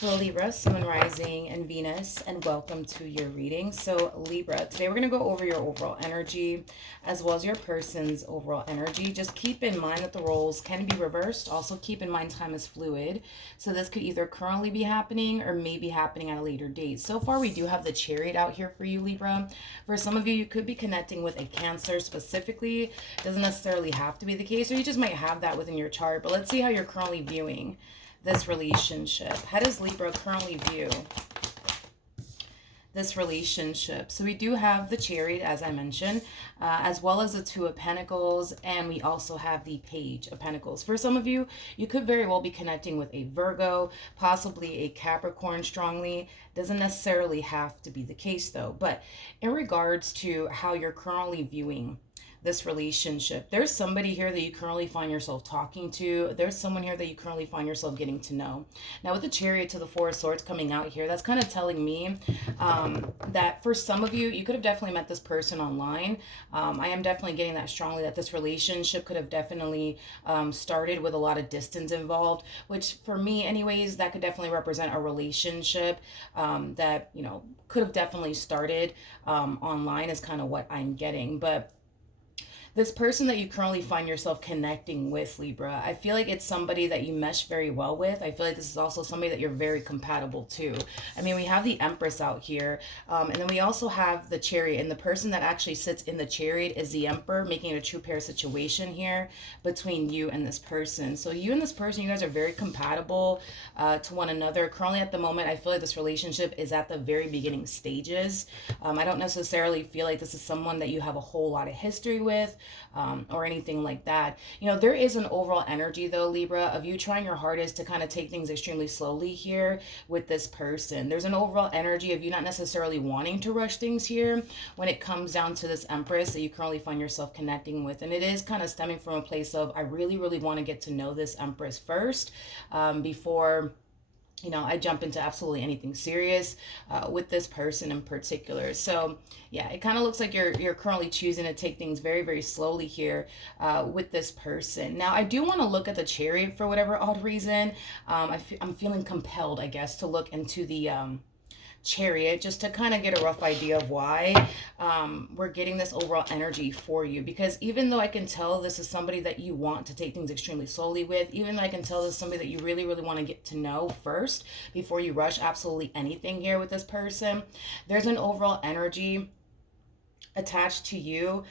Hello Libra, Sun, Rising, and Venus, and welcome to your reading. So Libra, today we're going to go over your overall energy as well as your person's overall energy. Just keep in mind that the roles can be reversed. Also keep in mind time is fluid. So this could either currently be happening or maybe happening at a later date. So far we do have the Chariot out here for you, Libra. For some of you, you could be connecting with a Cancer specifically. Doesn't necessarily have to be the case, or you just might have that within your chart. But let's see how you're currently viewing this relationship. How does Libra currently view this relationship? So we do have the Chariot, as I mentioned, as well as the Two of Pentacles, and we also have the Page of Pentacles. For some of you, you could very well be connecting with a Virgo, possibly a Capricorn strongly. Doesn't necessarily have to be the case though. But in regards to how you're currently viewing this relationship, there's somebody here that you currently find yourself talking to. There's someone here that you currently find yourself getting to know. Now with the Chariot to the Four of Swords coming out here, that's kind of telling me that for some of you, you could have definitely met this person online. I am definitely getting that strongly, that this relationship could have definitely started with a lot of distance involved, which for me anyways, that could definitely represent a relationship that, you know, could have definitely started online is kind of what I'm getting. But this person that you currently find yourself connecting with, Libra, I feel like it's somebody that you mesh very well with. I feel like this is also somebody that you're very compatible to. I mean, we have the Empress out here, and then we also have the Chariot, and the person that actually sits in the Chariot is the Emperor, making it a true pair situation here between you and this person. So you and this person, you guys are very compatible to one another. Currently at the moment, I feel like this relationship is at the very beginning stages. I don't necessarily feel like this is someone that you have a whole lot of history with, or anything like that. You know, there is an overall energy though, Libra, of you trying your hardest to kind of take things extremely slowly here with this person. There's an overall energy of you not necessarily wanting to rush things here when it comes down to this Empress that you currently find yourself connecting with. And it is kind of stemming from a place of, I really, really want to get to know this Empress first before, you know, I jump into absolutely anything serious with this person in particular. So yeah, it kind of looks like you're currently choosing to take things very, very slowly here with this person. Now, I do want to look at the Chariot for whatever odd reason. I'm feeling compelled, I guess, to look into the Chariot just to kind of get a rough idea of why we're getting this overall energy for you. Because even though I can tell this is somebody that you want to take things extremely slowly with, even though I can tell this is somebody that you really, really want to get to know first before you rush absolutely anything here with this person, there's an overall energy attached to you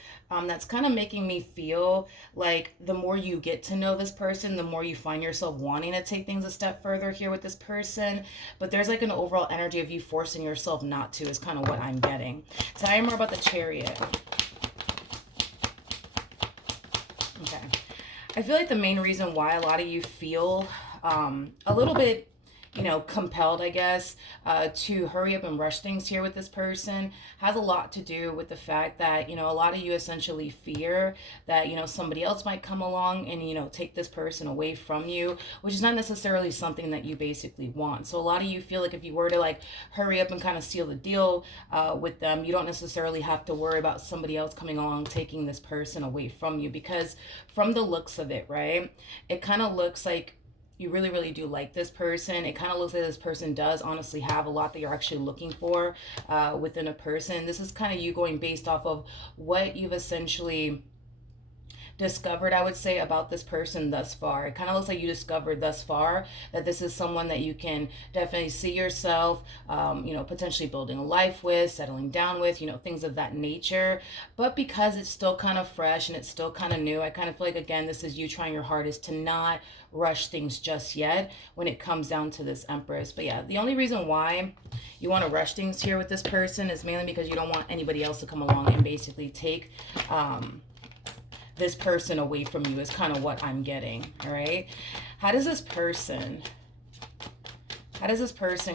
that's kind of making me feel like the more you get to know this person, the more you find yourself wanting to take things a step further here with this person. But there's like an overall energy of you forcing yourself not to is kind of what I'm getting. Tell me more about the Chariot. Okay. I feel like the main reason why a lot of you feel a little bit, you know, compelled, I guess, to hurry up and rush things here with this person has a lot to do with the fact that, you know, a lot of you essentially fear that, you know, somebody else might come along and, you know, take this person away from you, which is not necessarily something that you basically want. So a lot of you feel like if you were to like hurry up and kind of seal the deal with them, you don't necessarily have to worry about somebody else coming along taking this person away from you, because from the looks of it, right, it kind of looks like you really, really do like this person. It kind of looks like this person does honestly have a lot that you're actually looking for within a person. This is kind of you going based off of what you've essentially discovered, I would say, about this person thus far. It kind of looks like you discovered thus far that this is someone that you can definitely see yourself, you know, potentially building a life with, settling down with, you know, things of that nature. But because it's still kind of fresh and it's still kind of new, I kind of feel like, again, this is you trying your hardest to not rush things just yet when it comes down to this Empress. But yeah, the only reason why you want to rush things here with this person is mainly because you don't want anybody else to come along and basically take this person away from you is kind of what I'm getting. All right. How does this person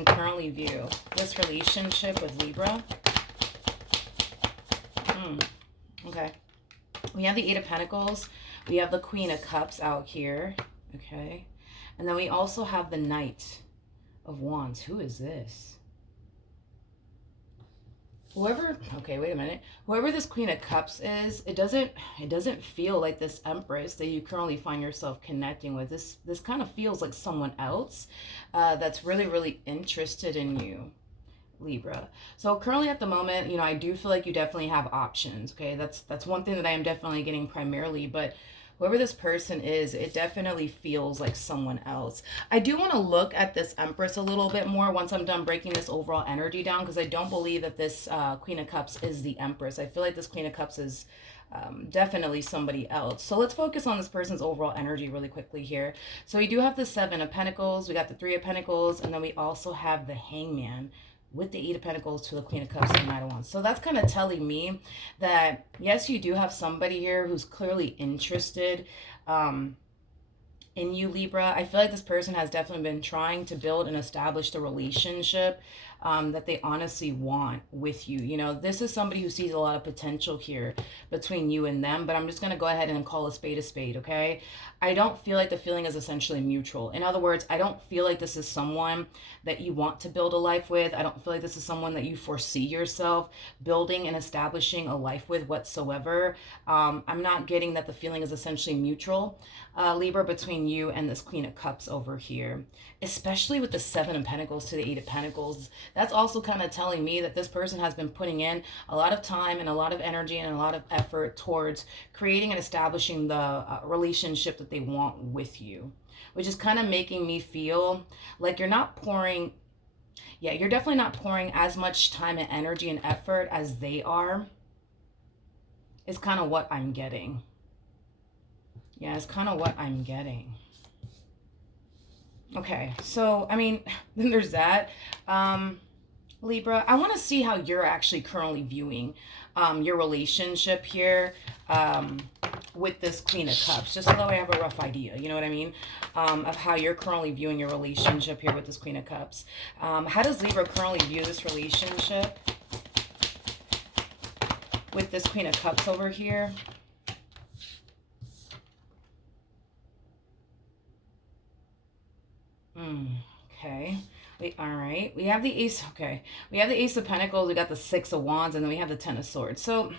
currently view this relationship with Libra? Okay. We have the Eight of Pentacles. We have the Queen of Cups out here. Okay. And then we also have the Knight of Wands. Who is this? Whoever, okay, wait a minute. Whoever this Queen of Cups is, it doesn't feel like this Empress that you currently find yourself connecting with. This kind of feels like someone else that's really really interested in you, Libra. So currently at the moment, I do feel like you definitely have options. Okay, that's one thing that I am definitely getting primarily, but whoever this person is, it definitely feels like someone else. I do want to look at this Empress a little bit more once I'm done breaking this overall energy down, because I don't believe that this Queen of Cups is the Empress. I feel like this Queen of Cups is definitely somebody else. So let's focus on this person's overall energy really quickly here. So we do have the Seven of Pentacles, we got the Three of Pentacles, and then we also have the Hangman with the Eight of Pentacles to the Queen of Cups and Knight of Wands. So that's kind of telling me that, yes, you do have somebody here who's clearly interested in you, Libra. I feel like this person has definitely been trying to build and establish the relationship that they honestly want with you. This is somebody who sees a lot of potential here between you and them, but I'm just going to go ahead and call a spade, okay? I don't feel like the feeling is essentially mutual. In other words, I don't feel like this is someone that you want to build a life with. I don't feel like this is someone that you foresee yourself building and establishing a life with whatsoever. I'm not getting that the feeling is essentially mutual, Libra, between you and this Queen of Cups over here, especially with the Seven of Pentacles to the Eight of Pentacles. That's also kind of telling me that this person has been putting in a lot of time and a lot of energy and a lot of effort towards creating and establishing the relationship that they want with you, which is kind of making me feel like you're not pouring, yeah, you're definitely not pouring as much time and energy and effort as they are. It's kind of what I'm getting. Yeah, it's kind of what I'm getting. Okay, so, I mean, then there's that. Libra, I want to see how you're actually currently viewing your relationship here with this Queen of Cups, just so that way I have a rough idea, you know what I mean, of how you're currently viewing your relationship here with this Queen of Cups. How does Libra currently view this relationship with this Queen of Cups over here? Okay. All right. We have the Ace. Okay. We have the Ace of Pentacles. We got the Six of Wands, and then we have the Ten of Swords. So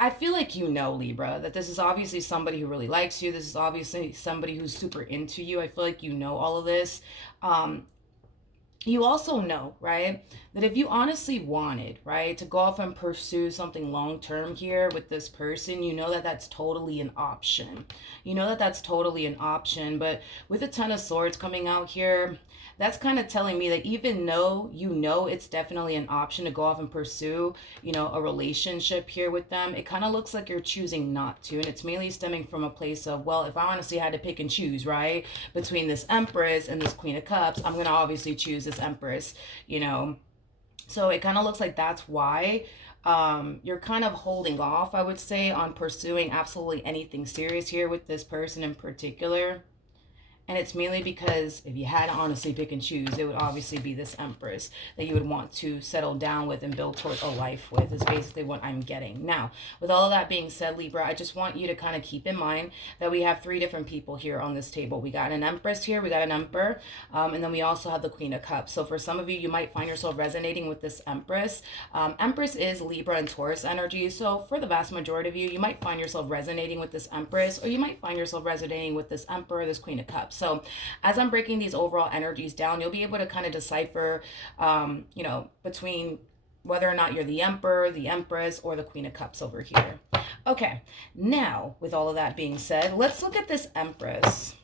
I feel like Libra, that this is obviously somebody who really likes you. This is obviously somebody who's super into you. I feel like all of this. You also know, right, that if you honestly wanted, right, to go off and pursue something long-term here with this person, that that's totally an option. That's totally an option. But with the Ten of Swords coming out here, that's kind of telling me that even though it's definitely an option to go off and pursue, a relationship here with them, it kind of looks like you're choosing not to. And it's mainly stemming from a place of, well, if I honestly had to pick and choose, right, between this Empress and this Queen of Cups, I'm going to obviously choose this Empress, So it kind of looks like that's why you're kind of holding off, I would say, on pursuing absolutely anything serious here with this person in particular. And it's mainly because if you had to honestly pick and choose, it would obviously be this Empress that you would want to settle down with and build toward a life with, is basically what I'm getting. Now, with all of that being said, Libra, I just want you to kind of keep in mind that we have three different people here on this table. We got an Empress here, we got an Emperor, and then we also have the Queen of Cups. So for some of you, you might find yourself resonating with this Empress. Empress is Libra and Taurus energy. So for the vast majority of you, you might find yourself resonating with this Empress, or you might find yourself resonating with this Emperor, this Queen of Cups. So as I'm breaking these overall energies down, you'll be able to kind of decipher, between whether or not you're the Emperor, the Empress, or the Queen of Cups over here. Okay, now with all of that being said, let's look at this Empress.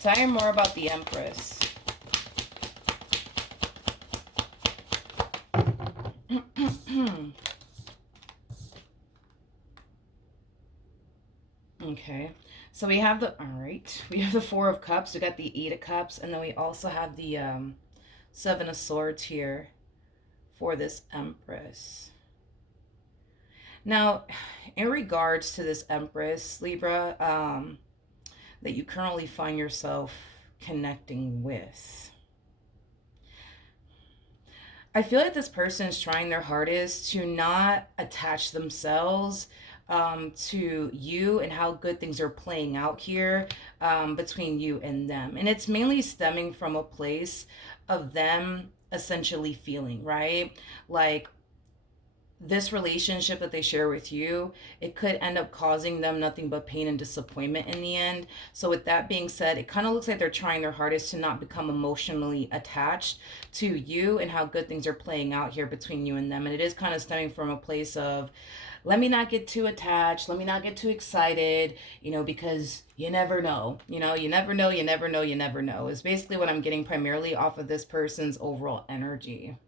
Tell me more about the Empress. Okay, so we have we have the Four of Cups, we got the Eight of Cups, and then we also have the Seven of Swords here for this Empress. Now, in regards to this Empress, Libra, that you currently find yourself connecting with, I feel like this person is trying their hardest to not attach themselves to you and how good things are playing out here between you and them. And it's mainly stemming from a place of them essentially feeling, right, like this relationship that they share with you, it could end up causing them nothing but pain and disappointment in the end. So with that being said, it kind of looks like they're trying their hardest to not become emotionally attached to you and how good things are playing out here between you and them. And it is kind of stemming from a place of, let me not get too attached, let me not get too excited, because you never know. You never know, you never know, you never know is basically what I'm getting primarily off of this person's overall energy.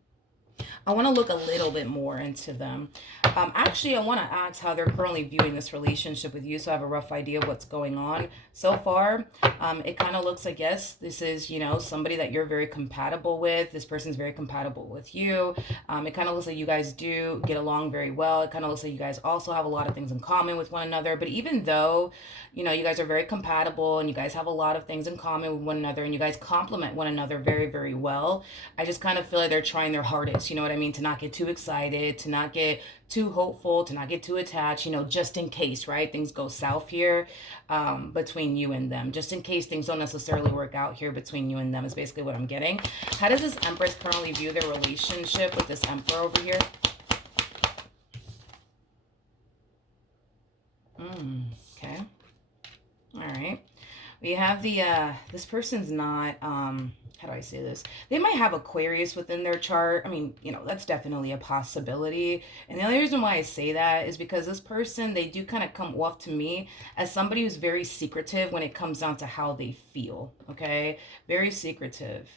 I want to look a little bit more into them. Actually, I want to ask how they're currently viewing this relationship with you, so I have a rough idea of what's going on. So far, it kind of looks like, yes, this is, somebody that you're very compatible with. This person's very compatible with you. It kind of looks like you guys do get along very well. It kind of looks like you guys also have a lot of things in common with one another. But even though, you guys are very compatible and you guys have a lot of things in common with one another and you guys complement one another very, very well, I just kind of feel like they're trying their hardest, you know what I mean, to not get too excited, to not get too hopeful, to not get too attached, just in case, right? Things go south here between you and them. Just in case things don't necessarily work out here between you and them is basically what I'm getting. How does this Empress currently view their relationship with this Emperor over here? Okay. All right. We have the this person's not how do I say this? They might have Aquarius within their chart. I mean, that's definitely a possibility. And the only reason why I say that is because this person, they do kind of come off to me as somebody who's very secretive when it comes down to how they feel, okay? Very secretive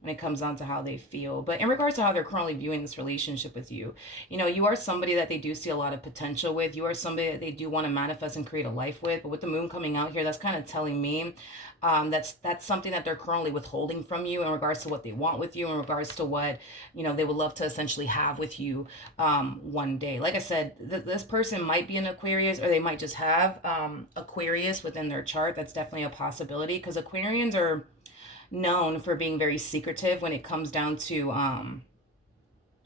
when it comes down to how they feel. But in regards to how they're currently viewing this relationship with you, you are somebody that they do see a lot of potential with. You are somebody that they do want to manifest and create a life with. But with the moon coming out here, that's kind of telling me that's something that they're currently withholding from you in regards to what they want with you, in regards to what, they would love to essentially have with you one day. Like I said, this person might be an Aquarius, or they might just have Aquarius within their chart. That's definitely a possibility, because Aquarians are known for being very secretive when it comes down to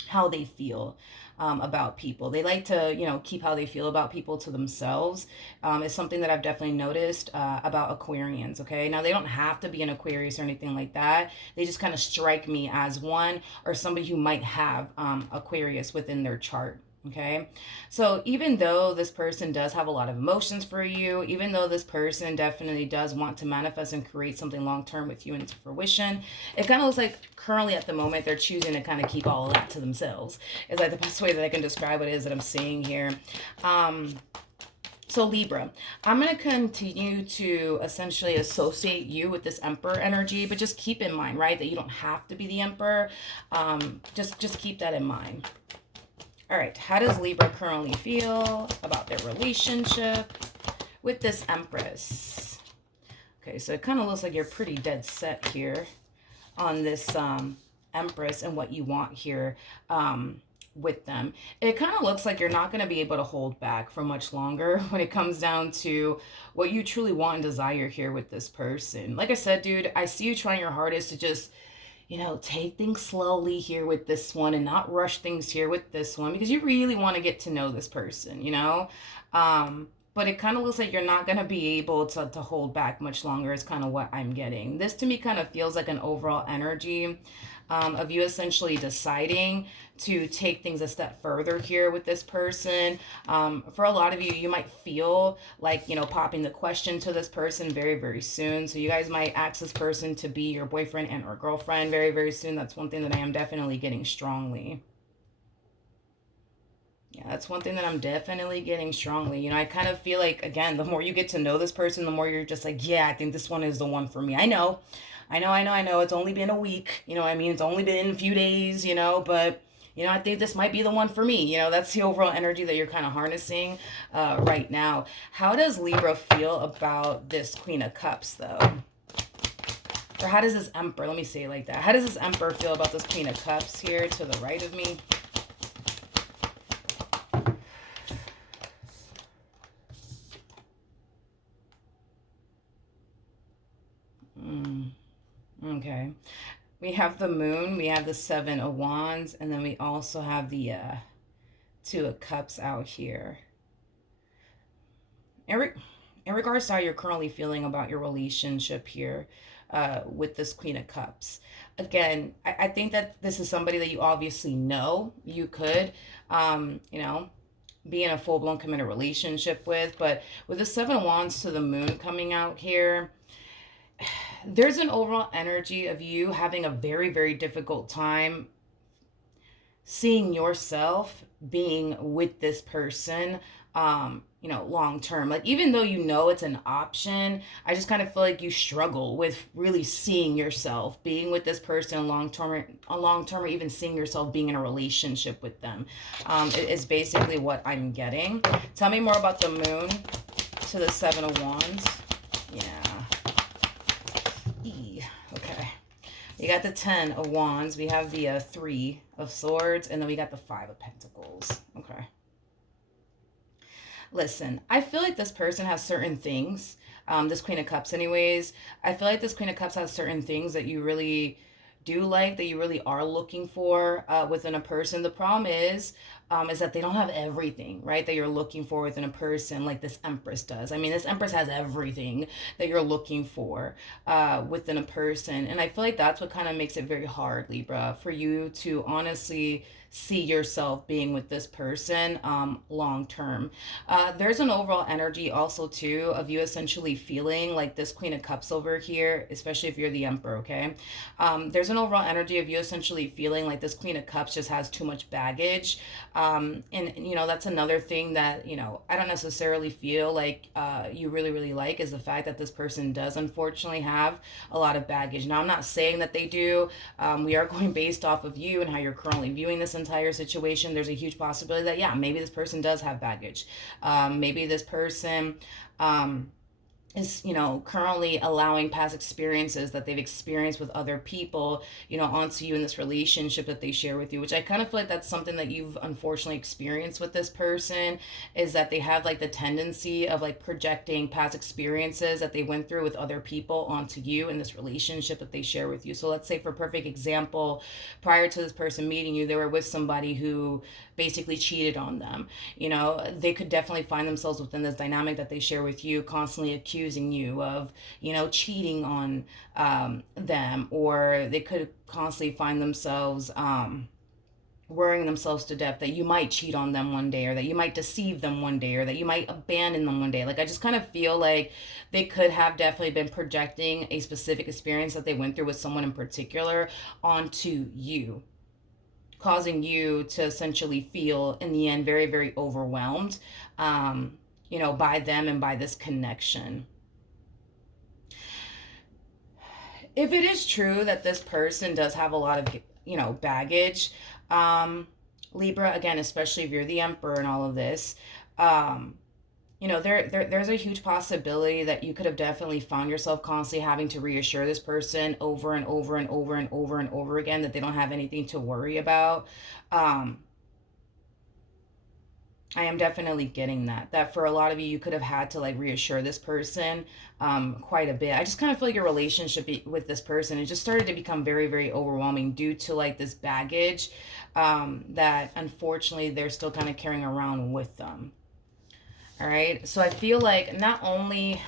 how they feel about people. They like to, keep how they feel about people to themselves. It's something that I've definitely noticed about Aquarians, okay? Now, they don't have to be an Aquarius or anything like that. They just kind of strike me as one, or somebody who might have Aquarius within their chart. Okay, so even though this person does have a lot of emotions for you, even though this person definitely does want to manifest and create something long term with you into fruition, it kind of looks like currently at the moment they're choosing to kind of keep all of that to themselves. It's like the best way that I can describe what it is that I'm seeing here. So Libra, I'm going to continue to essentially associate you with this Emperor energy, but just keep in mind, right, that you don't have to be the Emperor. Just keep that in mind. All right, how does Libra currently feel about their relationship with this Empress? Okay, so it kind of looks like you're pretty dead set here on this Empress and what you want here with them. It kind of looks like you're not going to be able to hold back for much longer when it comes down to what you truly want and desire here with this person. Like I said, dude, I see you trying your hardest to just take things slowly here with this one and not rush things here with this one, because you really want to get to know this person, but it kind of looks like you're not going to be able to hold back much longer is kind of what I'm getting. This to me kind of feels like an overall energy of you essentially deciding to take things a step further here with this person. For a lot of you, you might feel like, popping the question to this person very, very soon. So you guys might ask this person to be your boyfriend and or girlfriend very, very soon. That's one thing that I am definitely getting strongly. Yeah, that's one thing that I'm definitely getting strongly. I kind of feel like, again, the more you get to know this person, the more you're just like, yeah, I think this one is the one for me. I know. It's only been a week. I mean, it's only been a few days, but, I think this might be the one for me. That's the overall energy that you're kind of harnessing right now. How does Libra feel about this Queen of Cups, though? Or how does this Emperor, let me say it like that. How does this Emperor feel about this Queen of Cups here to the right of me? Okay. We have the Moon, we have the Seven of Wands, and then we also have the Two of Cups out here. In regards to how you're currently feeling about your relationship here, with this Queen of Cups. Again, I think that this is somebody that you obviously know you could, you know, be in a full-blown committed relationship with. But with the Seven of Wands to the Moon coming out here, there's an overall energy of you having a very, very difficult time seeing yourself being with this person, you know, long term. Like, even though you know it's an option, I just kind of feel like you struggle with really seeing yourself being with this person long term, or even seeing yourself being in a relationship with them. Is basically what I'm getting. Tell me more about the Moon to the Seven of Wands. Yeah. Okay. You got the 10 of Wands. We have the 3 of Swords. And then we got the 5 of Pentacles. Okay. Listen, I feel like this person has certain things. This Queen of Cups anyways. I feel like this Queen of Cups has certain things that you really do like, that you really are looking for within a person. The problem is that they don't have everything, right, that you're looking for within a person like this Empress does. I mean, this Empress has everything that you're looking for within a person. And I feel like that's what kind of makes it very hard, Libra, for you to honestly see yourself being with this person long term. There's an overall energy also too of you essentially feeling like this Queen of Cups over here, especially if you're the Emperor, okay? There's an overall energy of you essentially feeling like this Queen of Cups just has too much baggage. And you know, that's another thing that, you know, I don't necessarily feel like you really like, is the fact that this person does unfortunately have a lot of baggage. Now, I'm not saying that they do. We are going based off of you and how you're currently viewing this entire situation. There's a huge possibility that, yeah, maybe this person does have baggage. Maybe this person is, you know, currently allowing past experiences that they've experienced with other people, you know, onto you in this relationship that they share with you, which I kind of feel like that's something that you've unfortunately experienced with this person, is that they have like the tendency of like projecting past experiences that they went through with other people onto you in this relationship that they share with you. So let's say, for perfect example, prior to this person meeting you, they were with somebody who basically cheated on them. You know, they could definitely find themselves within this dynamic that they share with you, constantly accusing you of, you know, cheating on them, or they could constantly find themselves worrying themselves to death that you might cheat on them one day, or that you might deceive them one day, or that you might abandon them one day. Like, I just kind of feel like they could have definitely been projecting a specific experience that they went through with someone in particular onto you, causing you to essentially feel in the end very overwhelmed, you know, by them and by this connection. If it is true that this person does have a lot of, you know, baggage, Libra, again, especially if you're the Emperor and all of this, you know, there's a huge possibility that you could have definitely found yourself constantly having to reassure this person over and over again that they don't have anything to worry about. I am definitely getting that for a lot of you, you could have had to like reassure this person quite a bit. I just kind of feel like your relationship with this person, it just started to become very overwhelming due to like this baggage that unfortunately they're still kind of carrying around with them. All right. So I feel like not only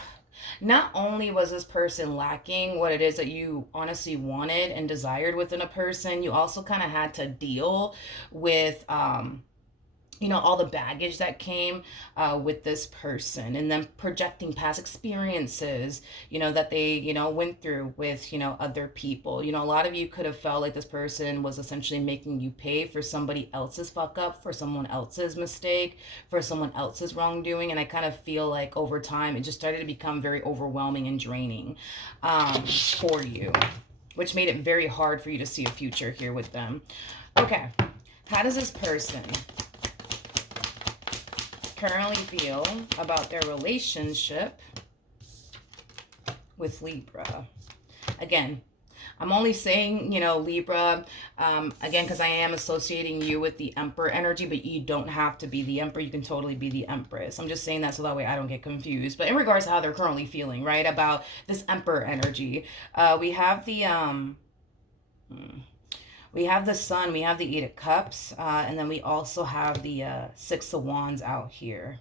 was this person lacking what it is that you honestly wanted and desired within a person, you also kind of had to deal with you know, all the baggage that came with this person, and then projecting past experiences, you know, that they, you know, went through with, you know, other people. You know, a lot of you could have felt like this person was essentially making you pay for somebody else's fuck up, for someone else's mistake, for someone else's wrongdoing. And I kind of feel like over time, it just started to become very overwhelming and draining for you, which made it very hard for you to see a future here with them. Okay. How does this person currently feel about their relationship with Libra? Again, I'm only saying, you know, Libra, again, because I am associating you with the Emperor energy, but you don't have to be the Emperor. You can totally be the Empress. I'm just saying that so that way I don't get confused. But in regards to how they're currently feeling, right, about this Emperor energy, we have the Sun, we have the 8 of Cups, and then we also have the 6 of Wands out here.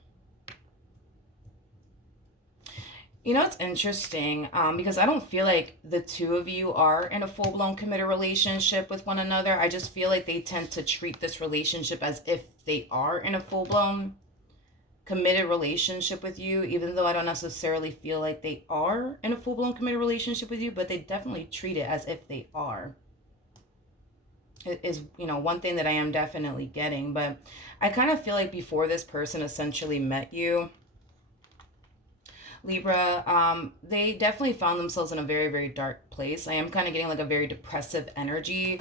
You know, it's interesting because I don't feel like the two of you are in a full blown committed relationship with one another. I just feel like they tend to treat this relationship as if they are in a full blown committed relationship with you, even though I don't necessarily feel like they are in a full blown committed relationship with you, but they definitely treat it as if they are. It is, you know, one thing that I am definitely getting. But I kind of feel like before this person essentially met you, Libra, they definitely found themselves in a very, very dark place. I am kind of getting like a very depressive energy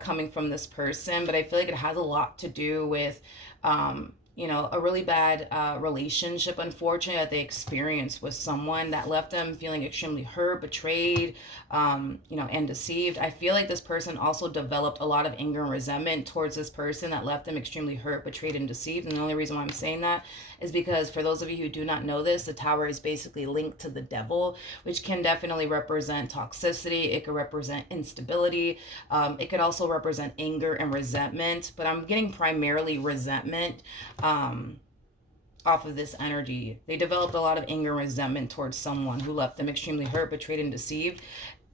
coming from this person, but I feel like it has a lot to do with, you know, a really bad relationship, unfortunately, that they experienced with someone that left them feeling extremely hurt, betrayed, you know, and deceived. I feel like this person also developed a lot of anger and resentment towards this person that left them extremely hurt, betrayed, and deceived. And the only reason why I'm saying that is because for those of you who do not know this, the tower is basically linked to the devil, which can definitely represent toxicity. It could represent instability. It could also represent anger and resentment, but I'm getting primarily resentment off of this energy. They developed a lot of anger and resentment towards someone who left them extremely hurt, betrayed, and deceived,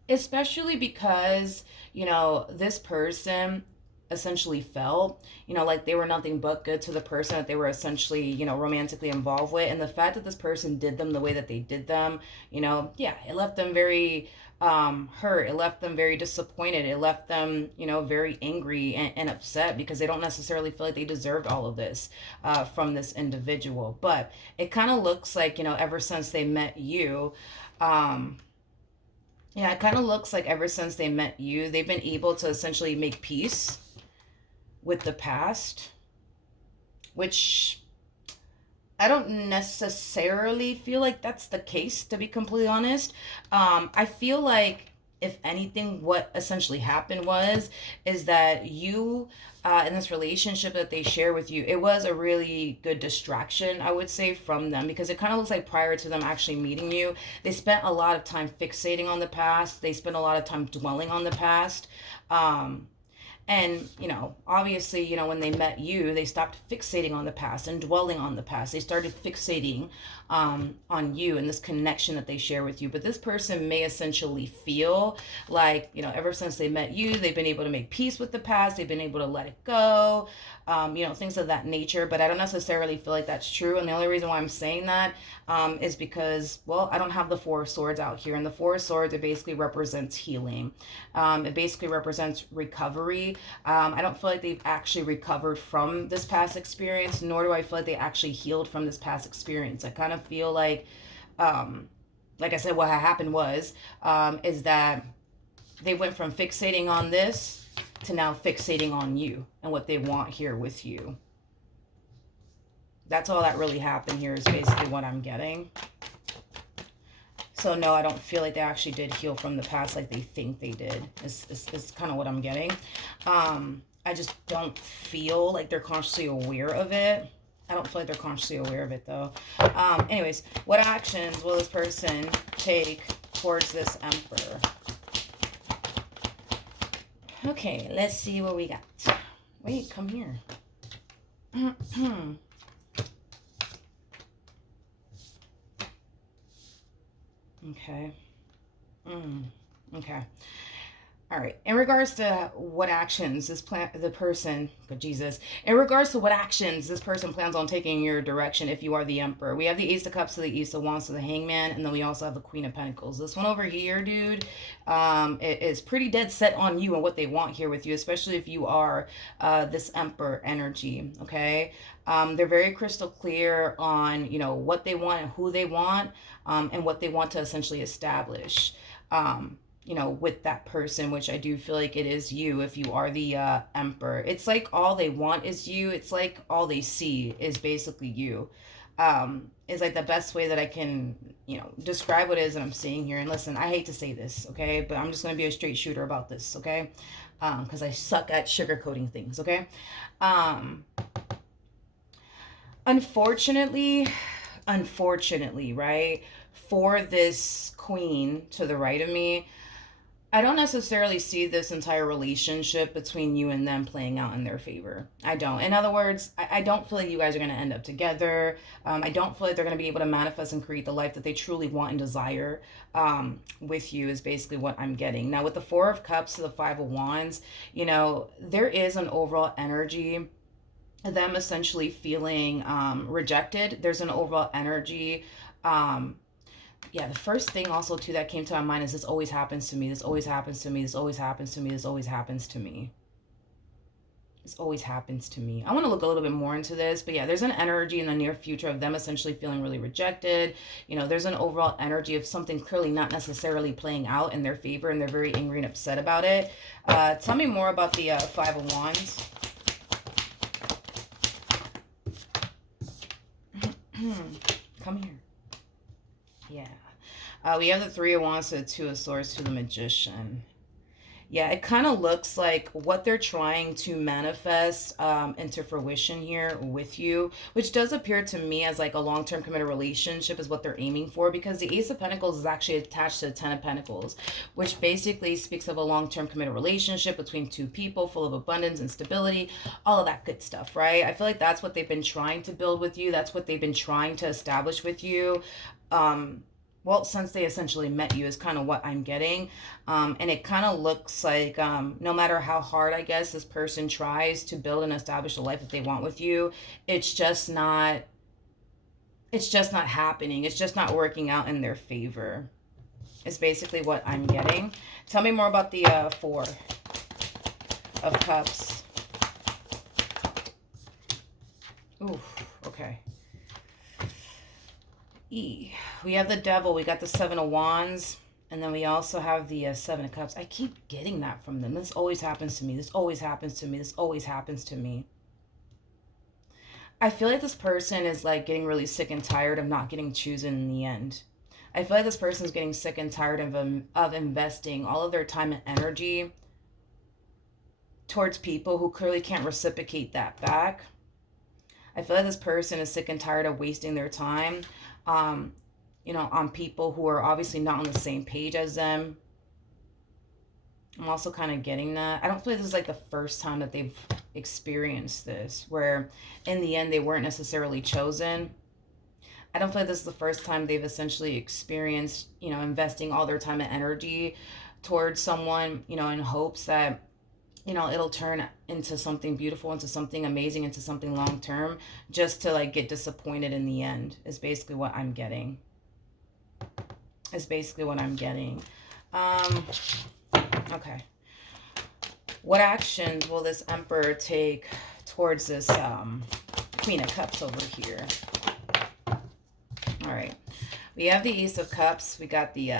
especially because, you know, this person essentially felt, you know, like they were nothing but good to the person that they were essentially, you know, romantically involved with. And the fact that this person did them the way that they did them, you know, yeah, it left them very hurt. It left them very disappointed. It left them, you know, very angry and upset because they don't necessarily feel like they deserved all of this from this individual. But it kind of looks like, you know, ever since they met you, um, yeah, it kind of looks like ever since they met you, they've been able to essentially make peace with the past, which I don't necessarily feel like that's the case, to be completely honest. I feel like, if anything, what essentially happened is that you, in this relationship that they share with you, it was a really good distraction, I would say, from them, because it kind of looks like prior to them actually meeting you, they spent a lot of time fixating on the past. They spent a lot of time dwelling on the past. Um, and, you know, obviously, you know, when they met you, they stopped fixating on the past and dwelling on the past. They started fixating on you and this connection that they share with you. But this person may essentially feel like, you know, ever since they met you, they've been able to make peace with the past. They've been able to let it go, you know, things of that nature. But I don't necessarily feel like that's true. And the only reason why I'm saying that is because, well, I don't have the Four of Swords out here. And the Four of Swords, it basically represents healing. It basically represents recovery. I don't feel like they've actually recovered from this past experience, nor do I feel like they actually healed from this past experience. I kind of feel like I said, what had happened is that they went from fixating on this to now fixating on you and what they want here with you. That's all that really happened here is basically what I'm getting. So no, I don't feel like they actually did heal from the past like they think they did. It's kind of what I'm getting. I just don't feel like they're consciously aware of it. I don't feel like they're consciously aware of it though. Anyways, what actions will this person take towards this Emperor? Okay, let's see what we got. Wait, come here. Okay. Okay. All right. In regards to what actions the person, but Jesus, in regards to what actions this person plans on taking in your direction if you are the Emperor, we have the Ace of Cups to the Ace of Wands to the Hangman, and then we also have the Queen of Pentacles. This one over here, dude, it is pretty dead set on you and what they want here with you, especially if you are this Emperor energy, okay? They're very crystal clear on, you know, what they want and who they want, and what they want to essentially establish. You know, with that person, which I do feel like it is you if you are the Emperor. It's like all they want is you. It's like all they see is basically you. Is like the best way that I can, you know, describe what it is that I'm seeing here. And listen, I hate to say this, okay? But I'm just going to be a straight shooter about this, okay? Because I suck at sugarcoating things, okay? Unfortunately, right, for this queen to the right of me, I don't necessarily see this entire relationship between you and them playing out in their favor. I don't. In other words, I don't feel like you guys are going to end up together. I don't feel like they're going to be able to manifest and create the life that they truly want and desire with you, is basically what I'm getting. Now, with the Four of Cups to the Five of Wands, there is an overall energy of them essentially feeling rejected. There's an overall energy. Yeah, the first thing also too that came to my mind is this always happens to me. This always happens to me. This always happens to me. This always happens to me. This always happens to me. I want to look a little bit more into this, but yeah, there's an energy in the near future of them essentially feeling really rejected. There's an overall energy of something clearly not necessarily playing out in their favor, and they're very angry and upset about it. Tell me more about the Five of Wands. Come here. Yeah. We have the Three of Wands to the Two of Swords to the Magician. Yeah, it kind of looks like what they're trying to manifest into fruition here with you, which does appear to me as like a long-term committed relationship is what they're aiming for, because the Ace of Pentacles is actually attached to the Ten of Pentacles, which basically speaks of a long-term committed relationship between two people full of abundance and stability, all of that good stuff, right? I feel like that's what they've been trying to build with you. That's what they've been trying to establish with you. Well, since they essentially met you is kind of what I'm getting. And it kind of looks like no matter how hard, I guess, this person tries to build and establish the life that they want with you, it's just not happening. It's just not working out in their favor. It's basically what I'm getting. Tell me more about the Four of Cups. Ooh, okay. We have the Devil, we got the Seven of Wands, and then we also have the Seven of Cups. I keep getting that from them. This always happens to me. This always happens to me. This always happens to me. I feel like this person is like getting really sick and tired of not getting chosen in the end. I feel like this person is getting sick and tired of investing all of their time and energy towards people who clearly can't reciprocate that back. I feel like this person is sick and tired of wasting their time on people who are obviously not on the same page as them. I'm also kind of getting that. I don't feel like this is like the first time that they've experienced this, where in the end they weren't necessarily chosen. I don't feel like this is the first time they've essentially experienced, investing all their time and energy towards someone, in hopes that, it'll turn into something beautiful, into something amazing, into something long-term, just to like get disappointed in the end is basically what I'm getting. Okay. What actions will this Emperor take towards this Queen of Cups over here? All right. We have the Ace of Cups. We got the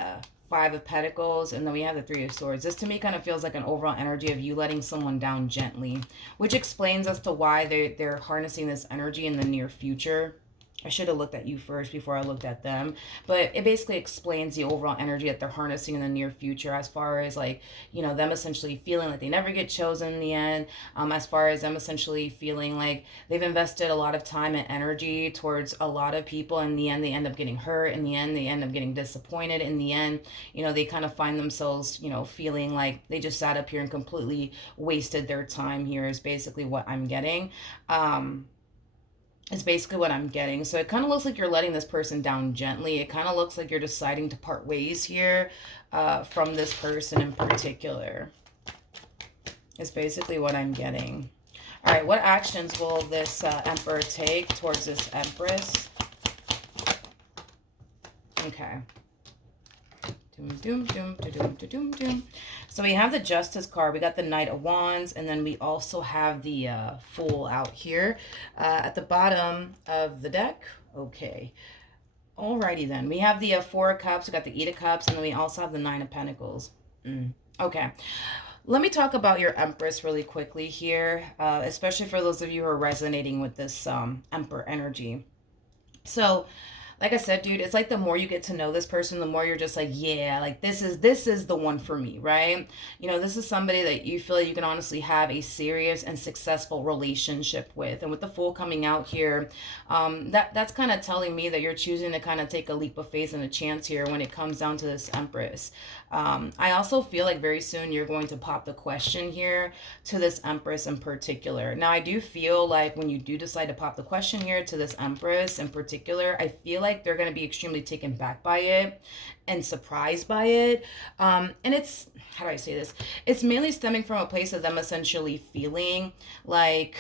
Five of Pentacles, and then we have the Three of Swords. This to me kind of feels like an overall energy of you letting someone down gently, which explains as to why they're harnessing this energy in the near future. I should have looked at you first before I looked at them. But it basically explains the overall energy that they're harnessing in the near future, as far as like, them essentially feeling like they never get chosen in the end. As far as them essentially feeling like they've invested a lot of time and energy towards a lot of people. In the end, they end up getting hurt. In the end, they end up getting disappointed. In the end, they kind of find themselves, feeling like they just sat up here and completely wasted their time here is basically what I'm getting. It's basically what I'm getting. So it kind of looks like you're letting this person down gently. It kind of looks like you're deciding to part ways here from this person in particular. It's basically what I'm getting. All right, what actions will this Emperor take towards this Empress? Okay. So we have the Justice card. We got the Knight of Wands, and then we also have the Fool out here at the bottom of the deck. Okay. Alrighty then. We have the Four of Cups. We got the Eight of Cups, and then we also have the Nine of Pentacles. Okay. Let me talk about your Empress really quickly here, especially for those of you who are resonating with this Emperor energy. So like I said, dude, it's like the more you get to know this person, the more you're just like, yeah, like this is the one for me, right? You know, this is somebody that you feel like you can honestly have a serious and successful relationship with. And with the Fool coming out here, that's kind of telling me that you're choosing to kind of take a leap of faith and a chance here when it comes down to this Empress. I also feel like very soon you're going to pop the question here to this Empress in particular. Now, I do feel like when you do decide to pop the question here to this Empress in particular, I feel like they're going to be extremely taken back by it and surprised by it. And it's, how do I say this? It's mainly stemming from a place of them essentially feeling like,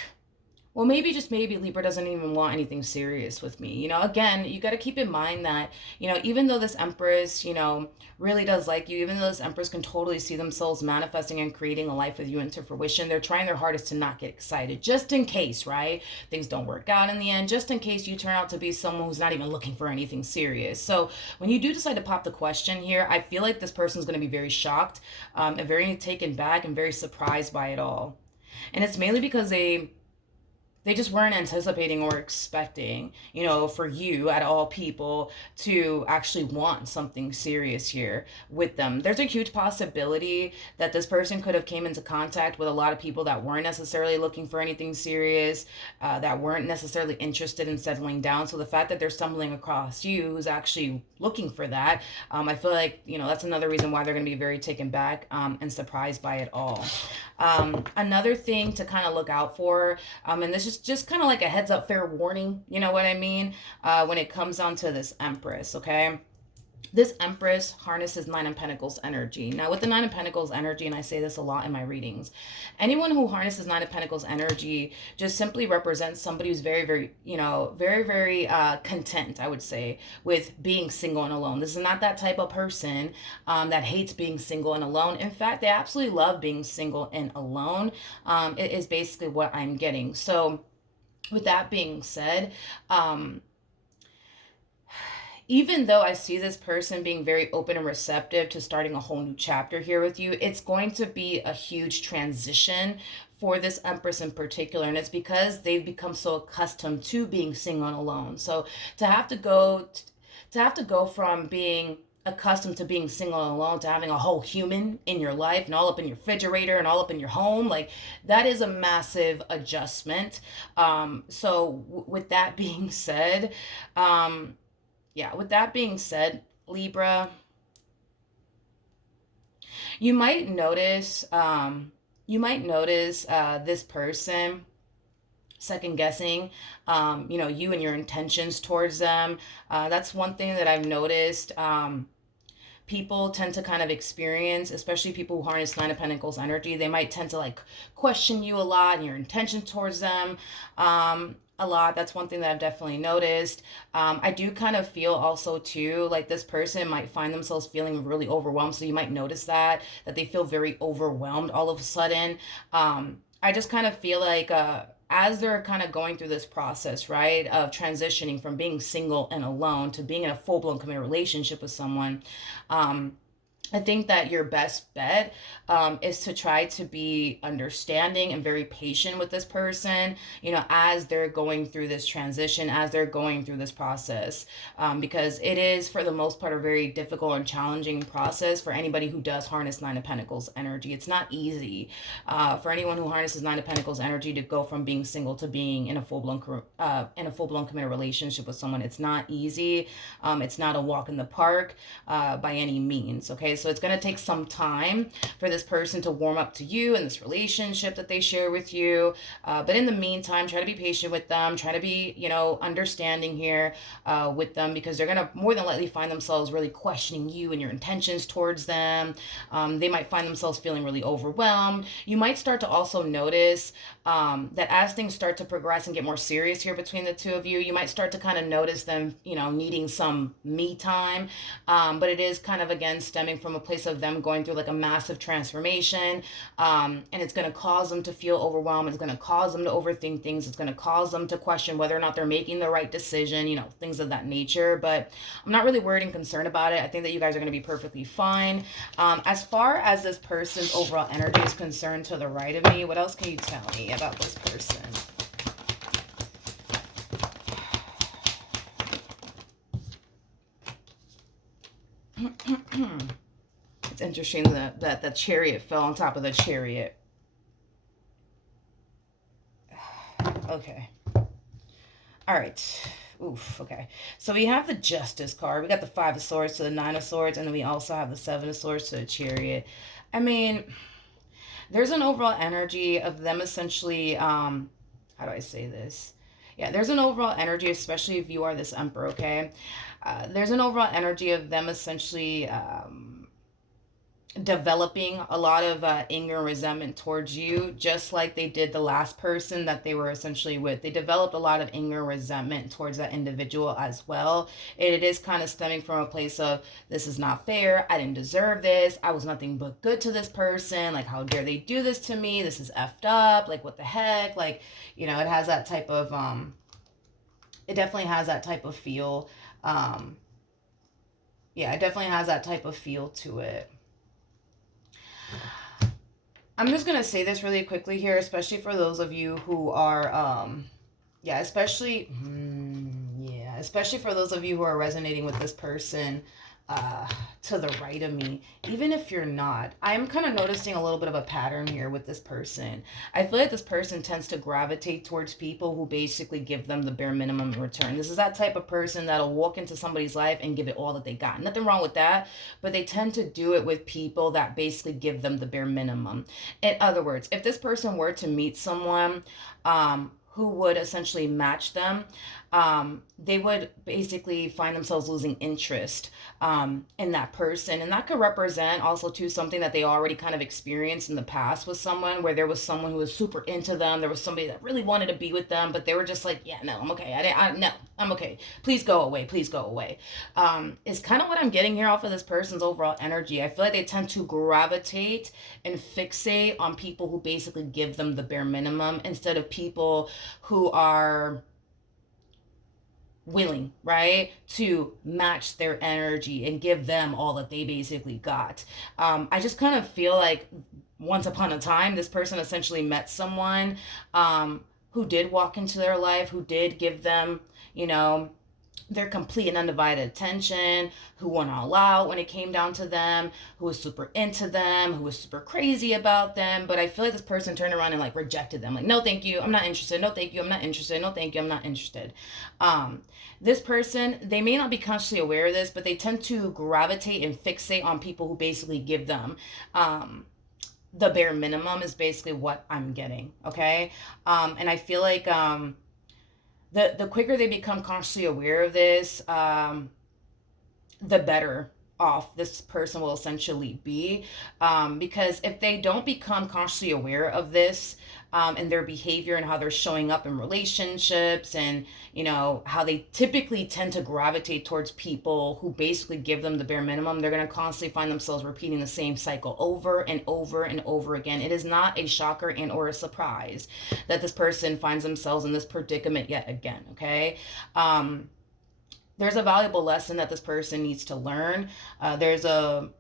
well, maybe, just maybe, Libra doesn't even want anything serious with me. You know, again, you got to keep in mind that, you know, even though this Empress, you know, really does like you, even though this Empress can totally see themselves manifesting and creating a life with you into fruition, they're trying their hardest to not get excited, just in case, right? Things don't work out in the end, just in case you turn out to be someone who's not even looking for anything serious. So when you do decide to pop the question here, I feel like this person's going to be very shocked, and very taken back and very surprised by it all. And it's mainly because they just weren't anticipating or expecting, you know, for you at all people to actually want something serious here with them. There's a huge possibility that this person could have came into contact with a lot of people that weren't necessarily looking for anything serious, that weren't necessarily interested in settling down. So the fact that they're stumbling across you who's actually looking for that, I feel like, you know, that's another reason why they're going to be very taken back, and surprised by it all. Another thing to kind of look out for, and this is just kind of like a heads up, fair warning, you know what I mean, when it comes down to this Empress, okay? This Empress harnesses Nine of Pentacles energy. Now, with the Nine of Pentacles energy, and I say this a lot in my readings, anyone who harnesses Nine of Pentacles energy just simply represents somebody who's very, very, you know, very, very content, I would say, with being single and alone. This is not that type of person that hates being single and alone. In fact, they absolutely love being single and alone. It is basically what I'm getting. So, with that being said, even though I see this person being very open and receptive to starting a whole new chapter here with you, it's going to be a huge transition for this Empress in particular. And it's because they've become so accustomed to being single and alone. So to have to go from being accustomed to being single and alone to having a whole human in your life and all up in your refrigerator and all up in your home, like, that is a massive adjustment. With that being said, with that being said, Libra, you might notice, this person second guessing, you know, you and your intentions towards them. That's one thing that I've noticed. People tend to kind of experience, especially people who harness Nine of Pentacles energy, they might tend to like question you a lot and your intentions towards them. A lot. That's one thing that I've definitely noticed. I do kind of feel also too like this person might find themselves feeling really overwhelmed. So you might notice that they feel very overwhelmed all of a sudden. I just kind of feel like as they're kind of going through this process, right, of transitioning from being single and alone to being in a full-blown committed relationship with someone, I think that your best bet is to try to be understanding and very patient with this person, you know, as they're going through this transition, as they're going through this process, because it is, for the most part, a very difficult and challenging process for anybody who does harness Nine of Pentacles energy. It's not easy for anyone who harnesses Nine of Pentacles energy to go from being single to being in a full-blown committed relationship with someone. It's not easy. It's not a walk in the park by any means. Okay, so it's going to take some time for this person to warm up to you and this relationship that they share with you. But in the meantime, try to be patient with them. Try to be, you know, understanding here with them, because they're going to more than likely find themselves really questioning you and your intentions towards them. They might find themselves feeling really overwhelmed. You might start to also notice that as things start to progress and get more serious here between the two of you, you might start to kind of notice them, you know, needing some me time. But it is kind of, again, stemming from a place of them going through like a massive transformation, and it's going to cause them to feel overwhelmed. It's going to cause them to overthink things. It's going to cause them to question whether or not they're making the right decision, you know, things of that nature. But I'm not really worried and concerned about it. I think that you guys are going to be perfectly fine. As far as this person's overall energy is concerned to the right of me, what else can you tell me about this person? It's interesting that the chariot fell on top of the chariot. Okay. All right. Oof. Okay. So we have the Justice card. We got the Five of Swords to the Nine of Swords, and then we also have the Seven of Swords to the Chariot. I mean, there's an overall energy of them essentially. How do I say this? Yeah, there's an overall energy, especially if you are this Emperor. Okay. There's an overall energy of them essentially. Developing a lot of anger and resentment towards you, just like they did the last person that they were essentially with. They developed a lot of anger and resentment towards that individual as well. It is kind of stemming from a place of, this is not fair, I didn't deserve this, I was nothing but good to this person, like how dare they do this to me, this is effed up, like what the heck, like, you know, it has that type of it definitely has that type of feel. Yeah, it definitely has that type of feel to it. I'm just gonna say this really quickly here, especially for those of you who are, yeah, especially for those of you who are resonating with this person to the right of me. Even if you're not, I'm kind of noticing a little bit of a pattern here with this person. I feel like this person tends to gravitate towards people who basically give them the bare minimum in return. This is that type of person that'll walk into somebody's life and give it all that they got. Nothing wrong with that, but they tend to do it with people that basically give them the bare minimum. In other words, if this person were to meet someone who would essentially match them, they would basically find themselves losing interest in that person. And that could represent also too something that they already kind of experienced in the past with someone, where there was someone who was super into them. There was somebody that really wanted to be with them, but they were just like, yeah, no, I'm okay. No, I'm okay. Please go away. Please go away. Is kind of what I'm getting here off of this person's overall energy. I feel like they tend to gravitate and fixate on people who basically give them the bare minimum, instead of people who are willing, right, to match their energy and give them all that they basically got. I just kind of feel like once upon a time, this person essentially met someone who did walk into their life, who did give them, you know, their complete and undivided attention, who went all out when it came down to them, who was super into them, who was super crazy about them. But I feel like this person turned around and like rejected them. Like, no, thank you, I'm not interested. No, thank you, I'm not interested. No, thank you, I'm not interested. This person, they may not be consciously aware of this, but they tend to gravitate and fixate on people who basically give them the bare minimum, is basically what I'm getting. Okay. And I feel like the quicker they become consciously aware of this, the better off this person will essentially be. Because if they don't become consciously aware of this, and their behavior and how they're showing up in relationships, and you know how they typically tend to gravitate towards people who basically give them the bare minimum, they're going to constantly find themselves repeating the same cycle over and over and over again. It is not a shocker and or a surprise that this person finds themselves in this predicament yet again. Okay. There's a valuable lesson that this person needs to learn. There's a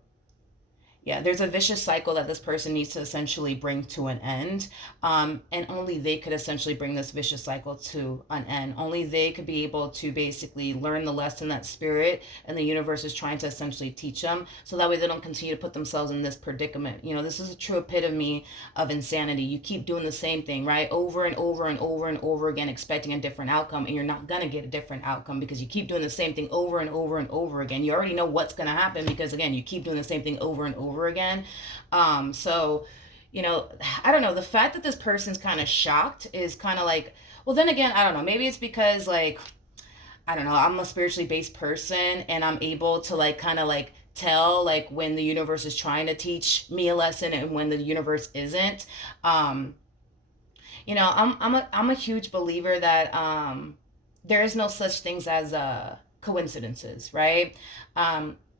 vicious cycle that this person needs to essentially bring to an end. And only they could essentially bring this vicious cycle to an end. Only they could be able to basically learn the lesson that spirit and the universe is trying to essentially teach them, so that way they don't continue to put themselves in this predicament. You know, this is a true epitome of insanity. You keep doing the same thing, right? Over and over and over and over again, expecting a different outcome, and you're not going to get a different outcome because you keep doing the same thing over and over and over again. You already know what's going to happen because, again, you keep doing the same thing over and over again. So, you know, I don't know. The fact that this person's kind of shocked is kind of like, well, then again, I don't know. Maybe it's because, like, I don't know, I'm a spiritually based person, and I'm able to, like, kind of like tell, like, when the universe is trying to teach me a lesson and when the universe isn't. You know, I'm a huge believer that there is no such things as coincidences, right?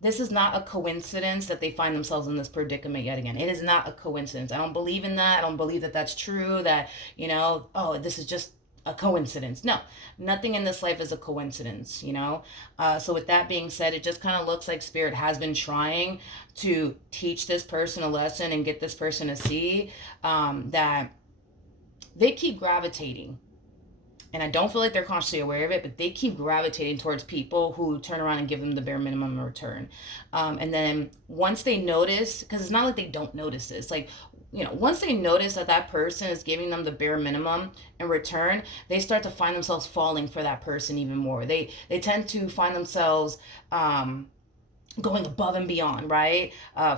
This is not a coincidence that they find themselves in this predicament yet again. It is not a coincidence. I don't believe in that. I don't believe that that's true, that, you know, oh, this is just a coincidence. No, nothing in this life is a coincidence, you know? So with that being said, it just kind of looks like spirit has been trying to teach this person a lesson and get this person to see that they keep gravitating and I don't feel like they're consciously aware of it, but they keep gravitating towards people who turn around and give them the bare minimum in return. And then once they notice, because it's not like they don't notice this, like, you know, once they notice that that person is giving them the bare minimum in return, they start to find themselves falling for that person even more. They tend to find themselves going above and beyond, right?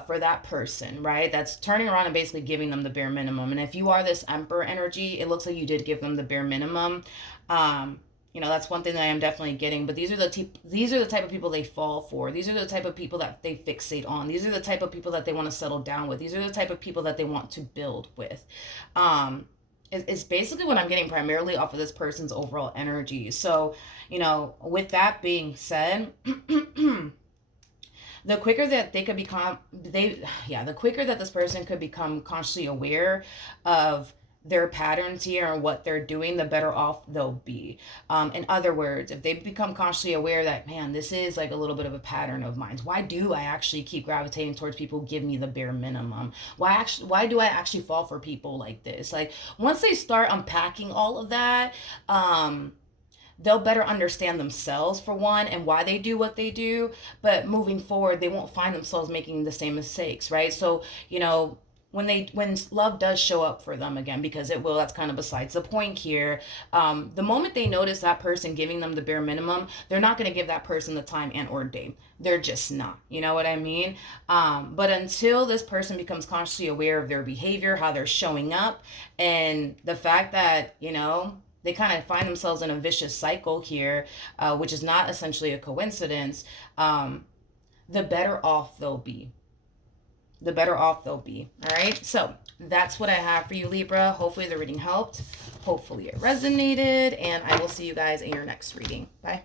For that person, right? That's turning around and basically giving them the bare minimum. And if you are this Emperor energy, it looks like you did give them the bare minimum. You know, that's one thing that I am definitely getting. But these are the type of people they fall for. These are the type of people that they fixate on. These are the type of people that they want to settle down with. These are the type of people that they want to build with. It's basically what I'm getting primarily off of this person's overall energy. So, you know, with that being said, the quicker that they could become the quicker that this person could become consciously aware of their patterns here and what they're doing, the better off they'll be. In other words, if they become consciously aware that, man, this is like a little bit of a pattern of mine. Why do I actually keep gravitating towards people who give me the bare minimum? Why do I actually fall for people like this? Like, once they start unpacking all of that, they'll better understand themselves, for one, and why they do what they do. But moving forward, they won't find themselves making the same mistakes, right? So, you know, when love does show up for them again, because it will, that's kind of besides the point here. The moment they notice that person giving them the bare minimum, they're not going to give that person the time and or day. They're just not. You know what I mean? But until this person becomes consciously aware of their behavior, how they're showing up, and the fact that, you know, they kind of find themselves in a vicious cycle here, which is not essentially a coincidence, the better off they'll be. The better off they'll be. All right. So that's what I have for you, Libra. Hopefully the reading helped. Hopefully it resonated. And I will see you guys in your next reading. Bye.